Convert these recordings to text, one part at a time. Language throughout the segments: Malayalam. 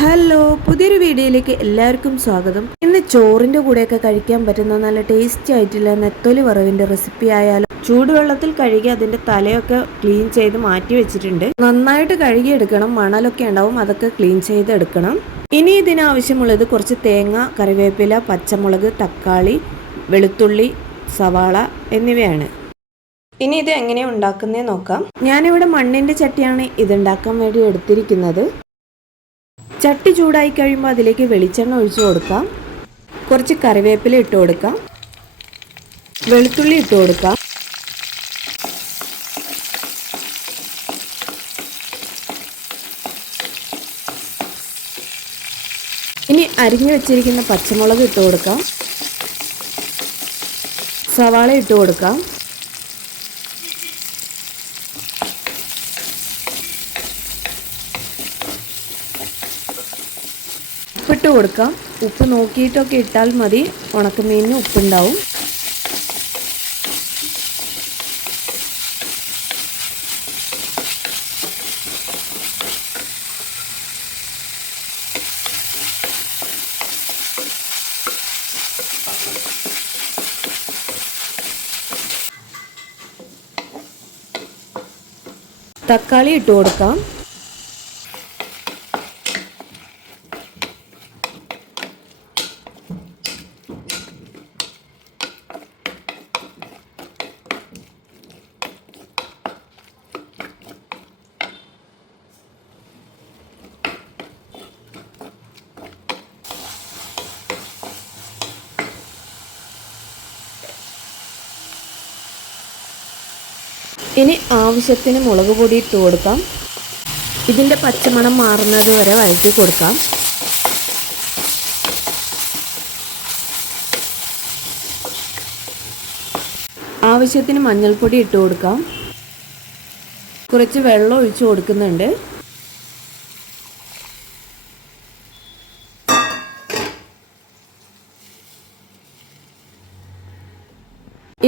ഹലോ പുതിയൊരു വീഡിയോയിലേക്ക് എല്ലാവർക്കും സ്വാഗതം. ഇന്ന് ചോറിന്റെ കൂടെയൊക്കെ കഴിക്കാൻ പറ്റുന്ന നല്ല ടേസ്റ്റി ആയിട്ടുള്ള നെത്തോലി വറവിന്റെ റെസിപ്പി ആയാലും ചൂടുവെള്ളത്തിൽ കഴുകി അതിന്റെ തലയൊക്കെ ക്ലീൻ ചെയ്ത് മാറ്റി വെച്ചിട്ടുണ്ട്. നന്നായിട്ട് കഴുകിയെടുക്കണം മണലൊക്കെ ഉണ്ടാവും അതൊക്കെ ക്ലീൻ ചെയ്തെടുക്കണം. ഇനി ഇതിനാവശ്യമുള്ളത് കുറച്ച് തേങ്ങ കറിവേപ്പില പച്ചമുളക് തക്കാളി വെളുത്തുള്ളി സവാള എന്നിവയാണ്. ഇനി ഇത് എങ്ങനെയാണ് ഉണ്ടാക്കുന്നേ നോക്കാം. ഞാനിവിടെ മണ്ണിന്റെ ചട്ടിയാണ് ഇതുണ്ടാക്കാൻ വേണ്ടി എടുത്തിരിക്കുന്നത്. ചട്ടി ചൂടായി കഴിയുമ്പോൾ അതിലേക്ക് വെളിച്ചെണ്ണ ഒഴിച്ചു കൊടുക്കാം. കുറച്ച് കറിവേപ്പില ഇട്ട് കൊടുക്കാം. വെളുത്തുള്ളി ഇട്ട് കൊടുക്കാം. ഇനി അരിഞ്ഞു വെച്ചിരിക്കുന്ന പച്ചമുളക് ഇട്ട് കൊടുക്കാം. സവാള ഇട്ട് കൊടുക്കാം. ഉപ്പിട്ട് കൊടുക്കാം. ഉപ്പ് നോക്കിയിട്ടൊക്കെ ഇട്ടാൽ മതി. ഉണക്കമീനിന് ഉപ്പുണ്ടാവും. തക്കാളി ഇട്ട് കൊടുക്കാം. ഇനി ആവശ്യത്തിന് മുളക് പൊടി ഇട്ട് കൊടുക്കാം. ഇതിന്റെ പച്ചമണം മാറുന്നത് വരെ വഴറ്റി കൊടുക്കാം. ആവശ്യത്തിന് മഞ്ഞൾപ്പൊടി ഇട്ട് കൊടുക്കാം. കുറച്ച് വെള്ളം ഒഴിച്ചു കൊടുക്കുന്നുണ്ട്.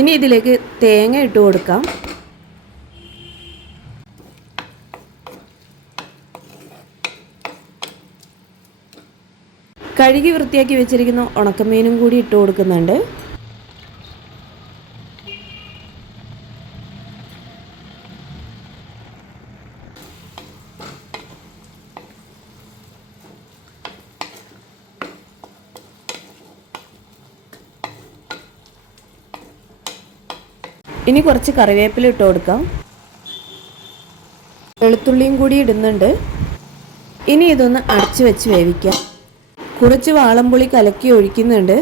ഇനി ഇതിലേക്ക് തേങ്ങ ഇട്ട് കൊടുക്കാം. കഴുകി വൃത്തിയാക്കി വെച്ചിരിക്കുന്ന ഉണക്കമീനും കൂടി ഇട്ട് കൊടുക്കുന്നുണ്ട്. ഇനി കുറച്ച് കറിവേപ്പില ഇട്ട് കൊടുക്കാം. വെളുത്തുള്ളിയും കൂടി ഇടുന്നുണ്ട്. ഇനി ഇതൊന്ന് അടച്ചു വെച്ച് വേവിക്കാം. കുറച്ച് വാളംപുളി കലക്കി ഒഴിക്കുന്നുണ്ട്.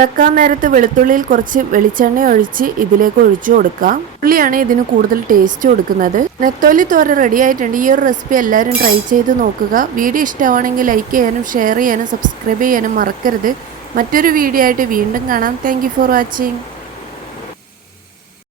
വെക്കാൻ നേരത്ത് വെളുത്തുള്ളിയിൽ കുറച്ച് വെളിച്ചെണ്ണ ഒഴിച്ച് ഇതിലേക്ക് ഒഴിച്ചു കൊടുക്കാം. ഉള്ളിയാണ് ഇതിന് കൂടുതൽ ടേസ്റ്റ് കൊടുക്കുന്നത്. നെത്തോലി തോര റെഡി ആയിട്ടുണ്ട്. ഈ ഒരു റെസിപ്പി എല്ലാവരും ട്രൈ ചെയ്ത് നോക്കുക. വീഡിയോ ഇഷ്ടമാണെങ്കിൽ ലൈക്ക് ചെയ്യാനും ഷെയർ ചെയ്യാനും സബ്സ്ക്രൈബ് ചെയ്യാനും മറക്കരുത്. മറ്റൊരു വീഡിയോ ആയിട്ട് വീണ്ടും കാണാം. Thank for watching